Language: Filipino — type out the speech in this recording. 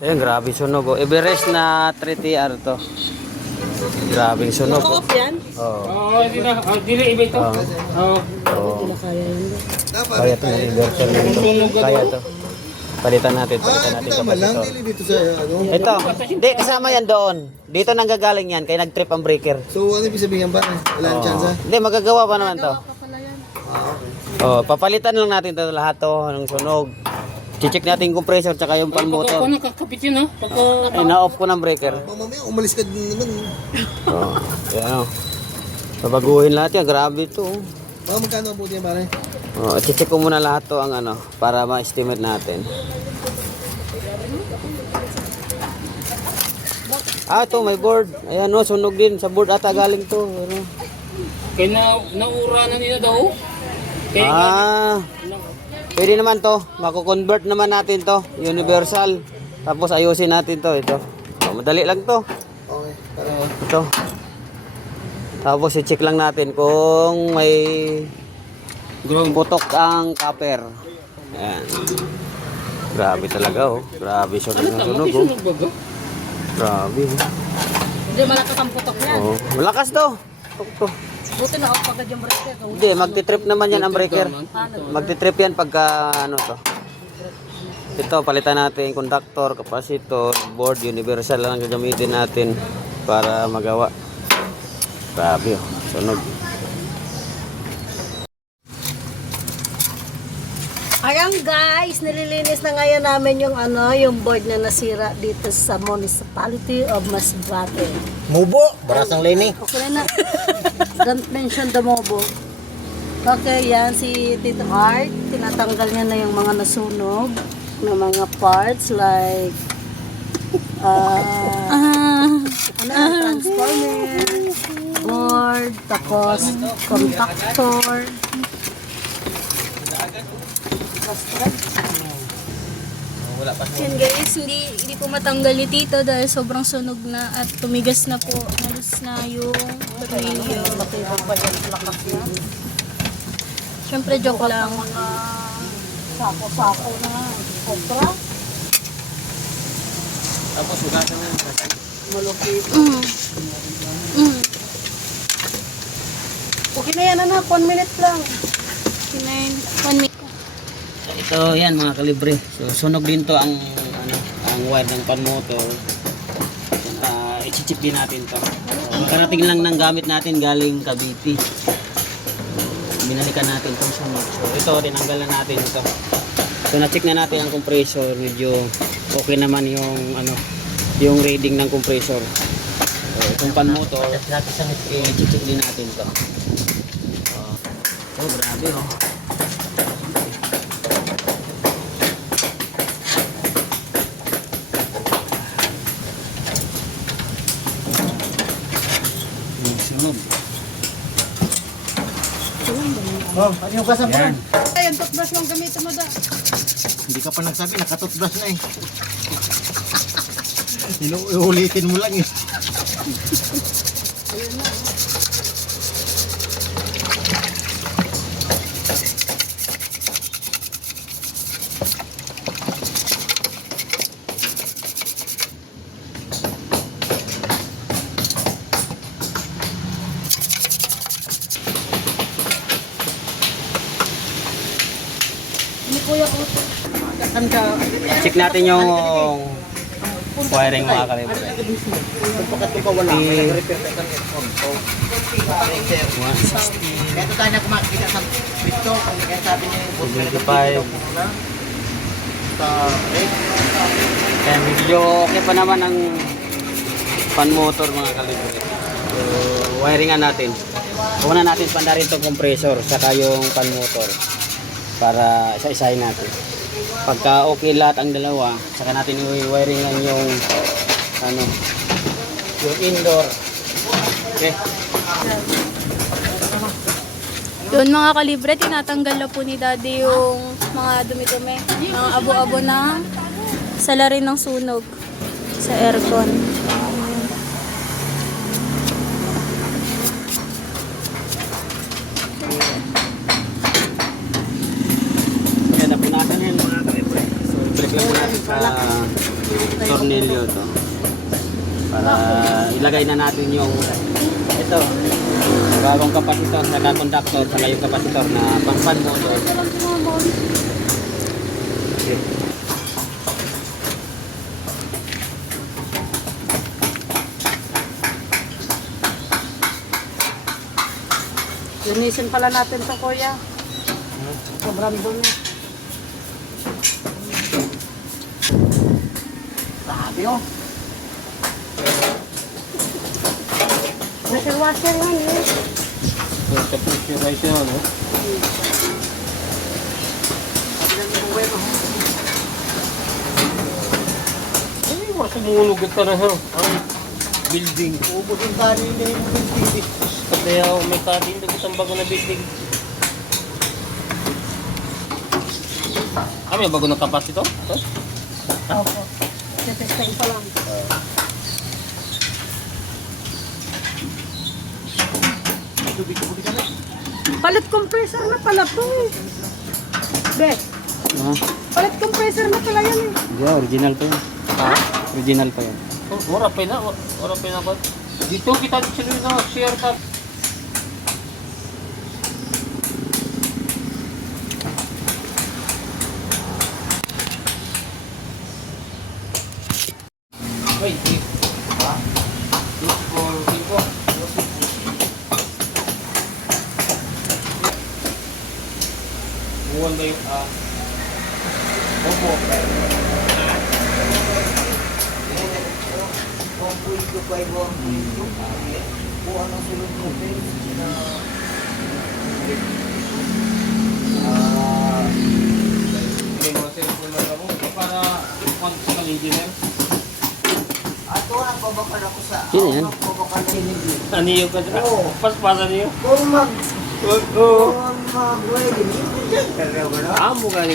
Ayun, grabe sunog. Oh. Everest na 3TR to. Grabing sunog. Oh. Yan? Oo. Oo, hindi na. Dili, iba ito. Oo. Hindi na kaya yan. Kaya ito, inverter na ito. Kaya ito. Palitan natin Tama lang, kapasitor. dili dito sa ano. Ito, hindi, kasama yan doon. Dito nang gagaling yan, kaya nag-trip ang breaker. So ano ibig sabihin ba? Wala nang chance ha? Hindi, magagawa pa naman to. Oh, papalitan lang natin to lahat to ng sunog. Check natin yung compressor tsaka yung pan Pagka motor. nakakapit yun, ha? Pagka... Ay, na-off ko ng breaker. Mamaya umalis ka din naman. Oh, yan oh. Babaguhin lahat yan, grabe to. Baka magkano ang puti yan pare? Oh, check ko muna lahat to ang ano para ma-estimate natin. Ah, ito may board. Ayan no, sunog din sa board ata galing to. Ano? Kaya naura na nila daw. Kaya Pwede naman to. Mako-convert naman natin to. Universal. Tapos ayusin natin to. Ito. Oh, madali lang to. Okay. Ito. Tapos i-check lang natin kung may putok ang copper. Ayan. Grabe talaga oh. Grabe sunog na sunog oh. sunog ba ba? Grabe oh. Hindi malakas ang putok yan. Oh, malakas to. Putok to. Buti na ako pagka yung breaker. Hindi, magti-trip naman yan ang breaker. Magti-trip yan pagka ano to. Ito, palitan natin conductor, capacitor, board, universal lang ang gagamitin natin para magawa. Grabe oh, sunog. Ayan guys, nililinis na ngayon namin yung ano, yung board na nasira dito sa Municipality of Masbate. Mubo! Barasang Lenny. Okay na. Don't mention the mobo. Okay, yan si Tito Art. Tinatanggal niya na yung mga nasunog na mga parts like transformer, board, tapos contactor. Yan guys, hindi po matanggal ni Tito dahil sobrang sunog na at tumigas na po. Halos na yung tornilyo. Matibag pa dyan, lakas na. Siyempre joke lang. Mga sako-sako na kopra. Tapos hugasan mo. Malupit. Mm. Okay na yan anak, 1 minute lang. 1 minute. Ito yan mga kalibre. So sunog din to ang ano, ang wire ng pan motor. I-chip din natin to. Karating lang ng gamit natin galing Cavite. Binalikan natin itong sunog. So ito tinanggalan natin ito. So na-check na natin ang compressor, medyo okay naman yung ano, yung reading ng compressor. So itong pan motor, i-check din natin to. Oh, grabe oh. Sunog. Oh, ano yung kasama pa? Ayan, toothbrush lang gamitin mo da. Hindi ka pa nagsabi, nakatoothbrush na eh. Inuulitin mo lang eh. Check natin yung wiring mga kalibre. Kaya ito tayo na kumakita sa pito. Kaya sabi niya yung 25. Kaya medyo okay pa naman ang fan motor mga kalibre. So, wiringan natin. Una natin pandarin itong compressor saka yung fan motor para isa-isahin natin. Pagka okay lahat ang dalawa, saka natin i-wiringan yung ano, yung indoor. Okay. Yun mga kalibre, tinatanggal na po ni Daddy yung mga dumi-dumi, mga abo-abo na salarin ng sunog sa aircon. Kaya napunasan yan mga kalibre. So, break lang po natin sa tornilyo to. Para ilagay na natin yung ito, bagong kapasitor, saka conductor, saka yung kapasitor na pang-fan motor. Okay. Linisin pala natin to, kuya. Sobrang dumi. Sabi oh. Pressure washer yan eh. Tapos yung rice yun, no? Ay, wala sa bumunog ito na, ang building. Ubus yung kanin na yung building. Pati ako may kanin, dapat ang bago na building. Ah, may bago na kapasito? Opo. Tetesting pa lang. Tubig-tubig kami. Palit compressor na pala po eh. Be, Ah, palit compressor na pala yan eh. hindi, original pa yun. Ha? Original pa yun. Oh, wala pa na, wala pa na ko. Dito kita sila na share ka. Wait, wait. Ha? Look for people. Buwan ba yung opo. Kung puwit ko pa yung kung anong sulod mo Hindi mo cellphone na ako para kung sa engineer. ato ang babakal ako sa Sino yan? babakal na hindi. Aniyo ka dyan? Paspasan niyo? Kung Oo. mag-wedding, hindi dyan. Amo ka ni